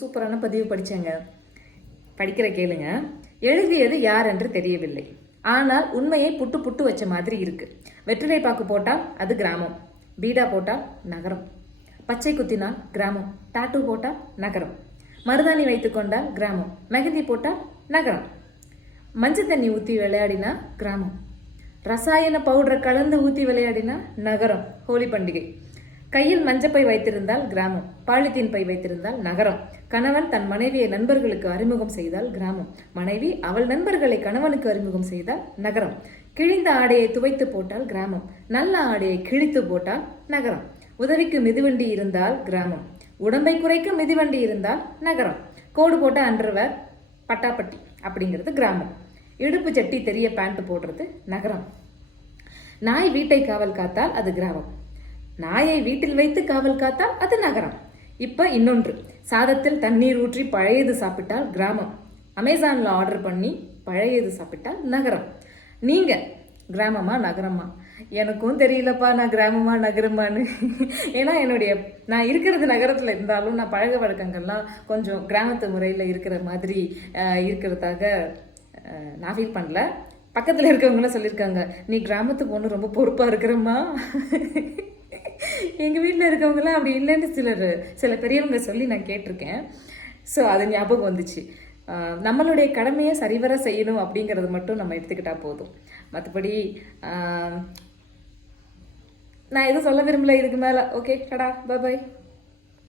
சூப்பரான பதிவு படிச்சேங்க. படிக்கிற கேளுங்க. எழுதியது யார் என்று தெரியவில்லை. ஆனால் உண்மையை புட்டு புட்டு வச்ச மாதிரி இருக்கு. வெற்றிலை பாக்கு போட்டால் அது கிராமம். பீடா போட்டால் நகரம். பச்சை குத்தினால் கிராமம். டாட்டூ போட்டால் நகரம். மருதாணி வைத்து கொண்டால் கிராமம். மெஹந்தி போட்டால் நகரம். மஞ்சள் தண்ணி ஊற்றி விளையாடினா கிராமம். ரசாயன பவுடரை கலந்து ஊற்றி விளையாடினா நகரம். ஹோலி பண்டிகை. கையில் மஞ்சப்பை வைத்திருந்தால் கிராமம் பாலித்தீன் பை வைத்திருந்தால் நகரம். கணவன் தன் மனைவியை நண்பர்களுக்கு அறிமுகம் செய்தால் கிராமம். மனைவி அவள் நண்பர்களை கணவனுக்கு அறிமுகம் செய்தால் நகரம். கிழிந்த ஆடையை துவைத்து போட்டால் கிராமம். நல்ல ஆடையை கிழித்து போட்டால் நகரம். உதவிக்கு மிதிவண்டி இருந்தால் கிராமம். உடம்பை குறைக்க மிதிவண்டி இருந்தால் நகரம். கோடு போட்ட அன்றவர் பட்டாப்பட்டி அப்படிங்கிறது கிராமம். இடுப்பு சட்டி தெரிய பேண்ட் போடுறது நகரம். நாய் வீட்டை காவல் காத்தால் அது கிராமம். நாயை வீட்டில் வைத்து காவல் காத்தால் அது நகரம். இப்போ இன்னொன்று. சாதத்தில் தண்ணீர் ஊற்றி பழையது சாப்பிட்டால் கிராமம். அமேசானில் ஆர்டர் பண்ணி பழையது சாப்பிட்டால் நகரம். நீங்கள் கிராமமா நகரமா? எனக்கும் தெரியலப்பா நான் கிராமமா நகரமான்னு. ஏன்னா என்னுடைய நான் இருக்கிறது நகரத்தில் இருந்தாலும் நான் பழக வழக்கங்கள்லாம் கொஞ்சம் கிராமத்து முறையில் இருக்கிற மாதிரி இருக்கிறதாக நான் ஃபீல் பண்ணல. பக்கத்தில் இருக்கவங்களும் சொல்லியிருக்காங்க நீ கிராமத்து பொண்ணு ரொம்ப பொறுப்பாக இருக்கிறம்மா. எங்கள் வீட்டில் இருக்கவங்களாம் அப்படி இல்லைன்னு சிலர் சில பெரியவங்க சொல்லி நான் கேட்டிருக்கேன். ஸோ அது ஞாபகம் வந்துச்சு. நம்மளுடைய கடமையை சரிவர செய்யணும் அப்படிங்கிறது மட்டும் நம்ம எடுத்துக்கிட்டால் போதும். மற்றபடி நான் எதுவும் சொல்ல விரும்பல இதுக்கு மேலே. ஓகே கடா பாய்